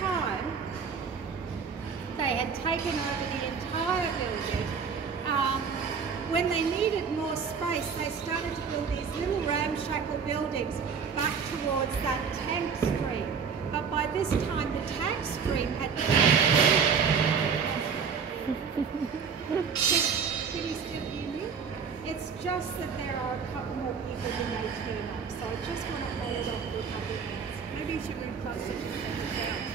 time, they had taken over the entire building. When they needed more space, they started to build these little ramshackle buildings back towards that tank stream. But by this time, the tank stream had been... Can you still hear me? It's just that there are a couple more people than they turn up, so I just want to hold it off for a couple of minutes. Maybe you should move closer to the house.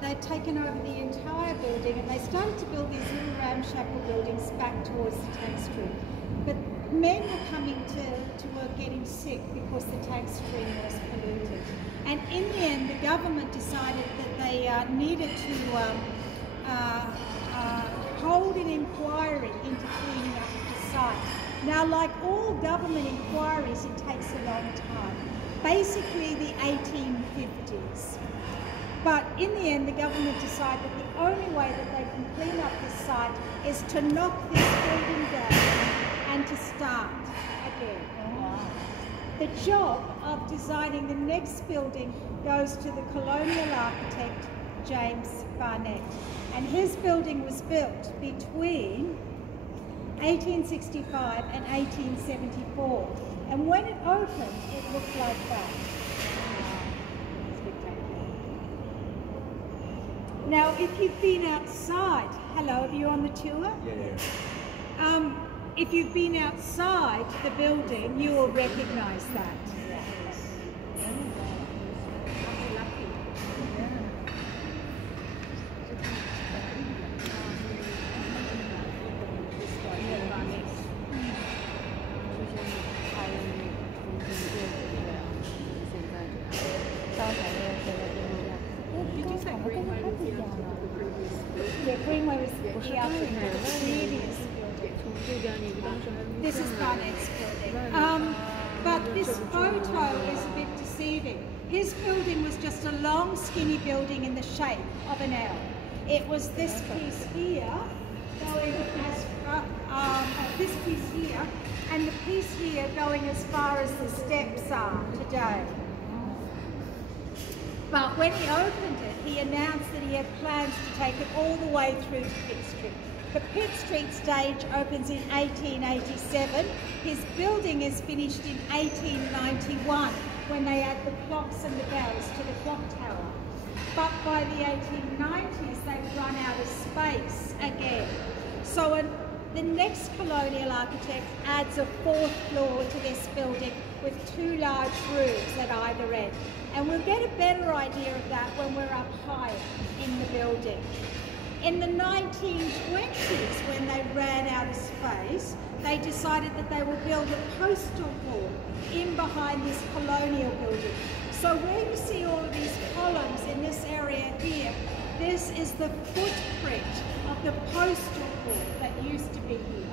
They'd taken over the entire building, and they started to build these little ramshackle buildings back towards the tank stream. But men were coming to work getting sick because the tank stream was polluted. And in the end, the government decided that they needed to hold an inquiry into cleaning up the site. Now, like all government inquiries, it takes a long time. Basically the 1850s. But in the end, the government decided that the only way that they can clean up this site is to knock this building down and to start again. Wow. The job of designing the next building goes to the colonial architect, James Barnett. And his building was built between 1865 and 1874. And when it opened, it looked like that. Now, if you've been outside, hello, are you on the tour? Yeah. If you've been outside the building, you will recognise that. This is Barnett's building. But this photo is a bit deceiving. His building was just a long, skinny building in the shape of an L. It was this piece here, going as this piece here, and the piece here going as far as the steps are today. But when he opened it, he announced that he had plans to take it all the way through to Pitt Street. The Pitt Street stage opens in 1887. His building is finished in 1891 when they add the clocks and the bells to the clock tower. But by the 1890s, they've run out of space again. So the next colonial architect adds a fourth floor to this building with two large rooms at either end. And we'll get a better idea of that when we're up higher in the building. In the 1920s, when they ran out of space, they decided that they would build a postal hall in behind this colonial building. So where you see all of these columns in this area here, this is the footprint of the postal hall that used to be here.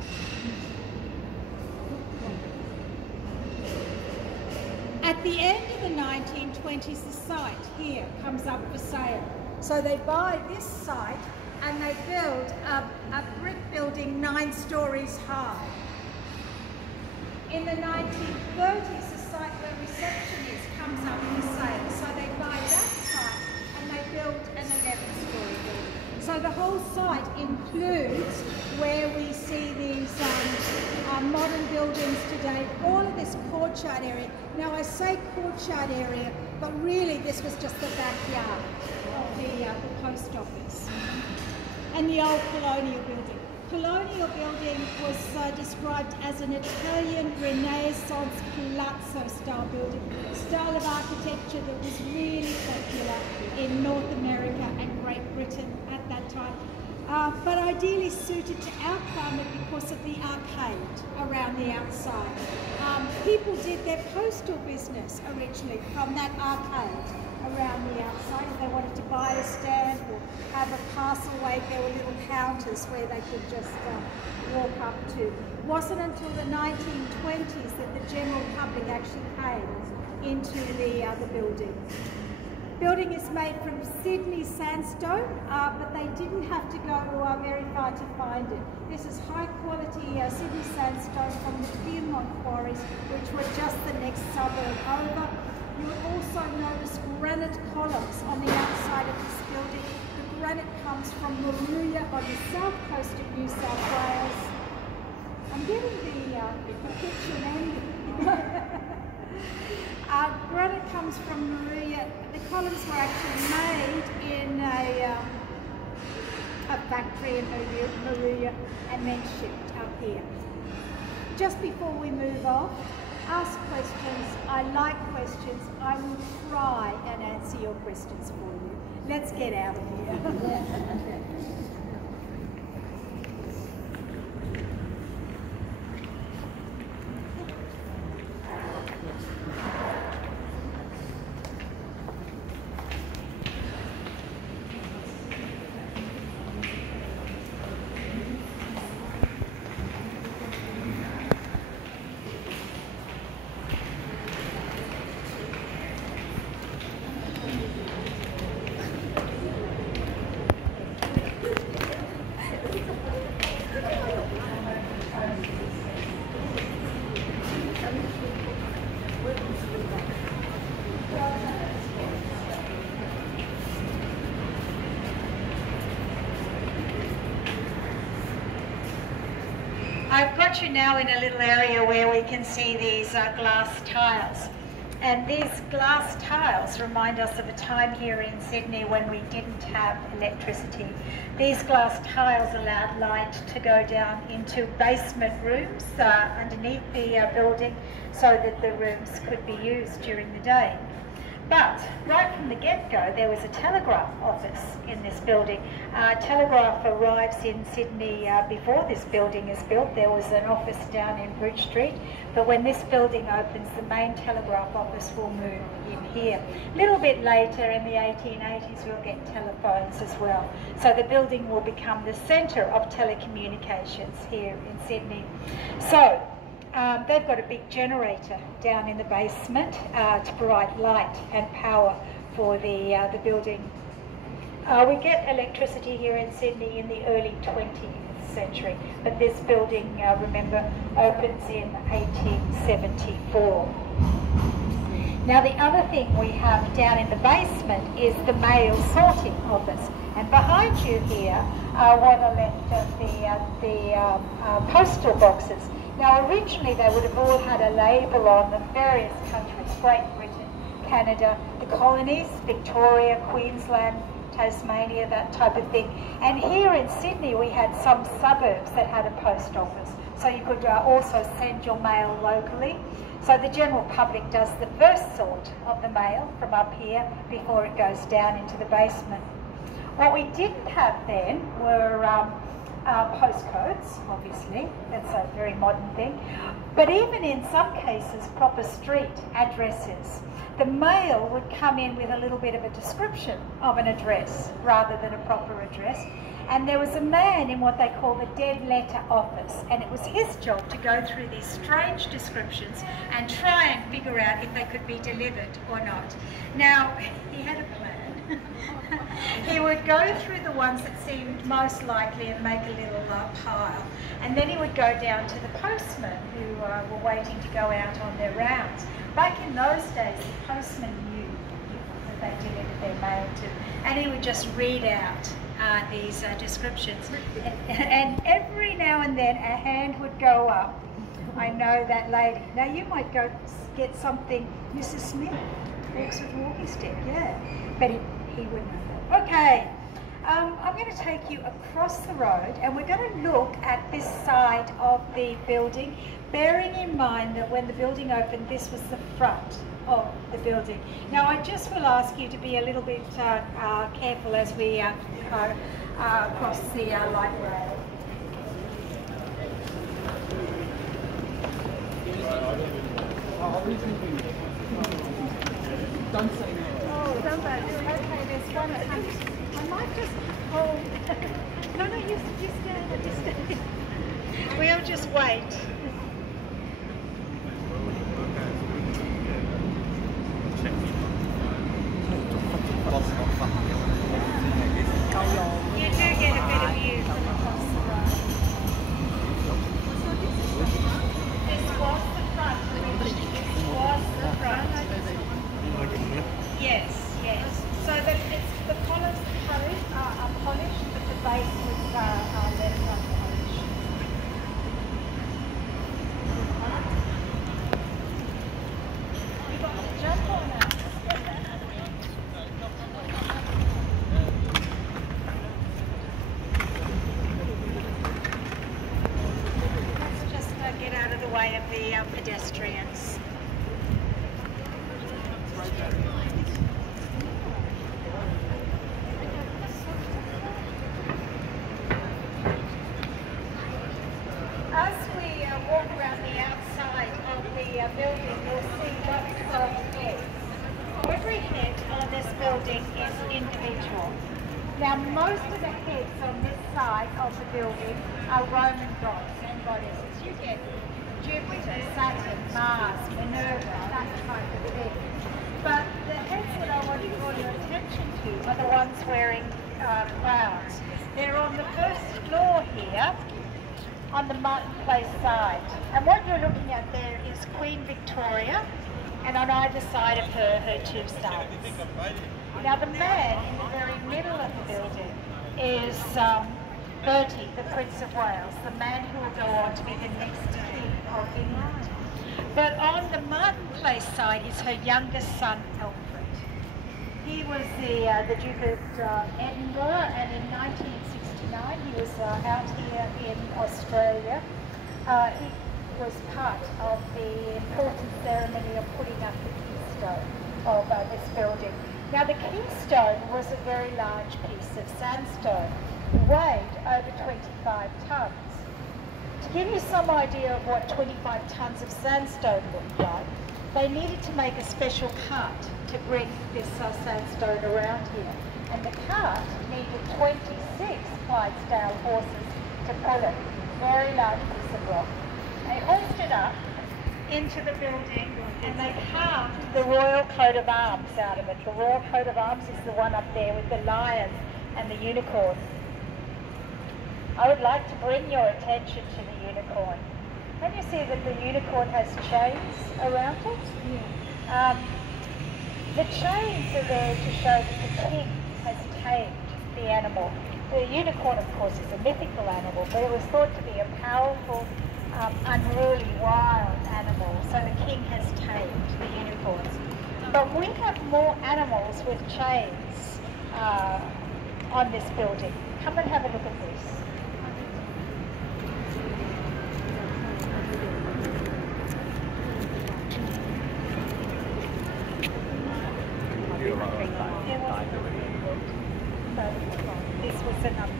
At the end of the 1920s, the site here comes up for sale. So they buy this site and they build a brick building 9 stories high. In the 1930s, the site where reception is comes up for sale. So they buy that site and they build an 11-story building. So the whole site includes where we see these modern buildings today, all of this courtyard area. Now I say courtyard area, but really this was just the backyard of the post office. And the old colonial building. Colonial building was described as an Italian Renaissance palazzo style building, a style of architecture that was really popular in North America and Great Britain at that time, but ideally suited to our climate because of the arcade around the outside. People did their postal business originally from that arcade around the outside. If they wanted to buy a stamp or have a parcel weight, there were little counters where they could just walk up to. It wasn't until the 1920s that the general public actually came into the building. The building is made from Sydney sandstone, but they didn't have to go very far to find it. This is high quality Sydney sandstone from the Piedmont Quarry stories, which were just the next suburb over. You will also notice granite columns on the outside of this building. The granite comes from Moruya on the south coast of New South Wales. I'm getting the picture ending. Granite comes from Moruya. The columns were actually made in a factory in Moruya and then shipped up here. Just before we move off, ask questions. I like questions. I will try and answer your questions for you. Let's get out of here. I've got you now in a little area where we can see these glass tiles. And these glass tiles remind us of a time here in Sydney when we didn't have electricity. These glass tiles allowed light to go down into basement rooms underneath the building so that the rooms could be used during the day. But right from the get-go, there was a telegraph office in this building. Telegraph arrives in Sydney before this building is built. There was an office down in Bridge Street, but when this building opens, the main telegraph office will move in here. A little bit later, in the 1880s, we'll get telephones as well. So the building will become the centre of telecommunications here in Sydney. So they've got a big generator down in the basement to provide light and power for the building. We get electricity here in Sydney in the early 20th century, but this building, remember, opens in 1874. Now the other thing we have down in the basement is the mail sorting office, and behind you here are what are left of the postal boxes. Now originally they would have all had a label on them, various countries, Great Britain, Canada, the colonies, Victoria, Queensland, Tasmania, that type of thing. And here in Sydney we had some suburbs that had a post office, so you could also send your mail locally. So the general public does the first sort of the mail from up here before it goes down into the basement. What we didn't have then were postcodes, obviously, that's a very modern thing, but even in some cases proper street addresses. The mail would come in with a little bit of a description of an address rather than a proper address, and there was a man in what they call the dead letter office, and it was his job to go through these strange descriptions and try and figure out if they could be delivered or not. Now, he had a plan. He would go through the ones that seemed most likely and make a little pile, and then he would go down to the postmen who were waiting to go out on their rounds. Back in those days, the postman knew that they delivered their mail to, and he would just read out these descriptions. And every now and then a hand would go up. I know that lady. Now you might go get something, Mrs. Smith, walks with a walking stick, yeah. But he wouldn't know that. Okay, I'm going to take you across the road and we're going to look at this side of the building, bearing in mind that when the building opened, this was the front of the building. Now I just will ask you to be a little bit careful as we cross the light rail. Don't say no. Oh, somebody. Okay, there's one at home. I might just hold. No, you stand. We'll just wait. You do get a bit of view from across the road. This was the front the pedestrians. As we walk around the outside of the building, you'll see lots of heads. Every head on this building is individual. Now, most of the heads on this side of the building are Roman gods and goddesses. You get Jupiter, Saturn, Mars, Minerva, that type of thing. But the heads that I want to draw your attention to are the ones wearing crowns. They're on the first floor here, on the Martin Place side. And what you're looking at there is Queen Victoria, and on either side of her, her two sons. Now the man in the very middle of the building is Bertie, the Prince of Wales, the man who will go on to be the next King of England. But on the Martin Place side is her youngest son, Alfred. He was the Duke of Edinburgh, and in 1969 he was out here in Australia. He was part of the important ceremony of putting up the keystone of this building. Now the keystone was a very large piece of sandstone, weighed over 25 tonnes. To give you some idea of what 25 tonnes of sandstone looked like, they needed to make a special cart to bring this sandstone around here. And the cart needed 26 Clydesdale horses to pull it. Very large piece of rock. They hoisted up into the building and they carved the royal coat of arms out of it. The royal coat of arms is the one up there with the lion and the unicorn. I would like to bring your attention to the unicorn. Can you see that the unicorn has chains around it? Yeah. The chains are there to show that the king has tamed the animal. The unicorn, of course, is a mythical animal, but it was thought to be a powerful, unruly, wild animal, so the king has tamed the unicorns. But we have more animals with chains on this building. Come and have a look at this. This was another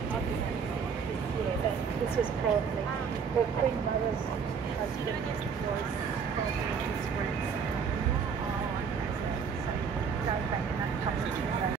this was probably the Queen Mother's husband was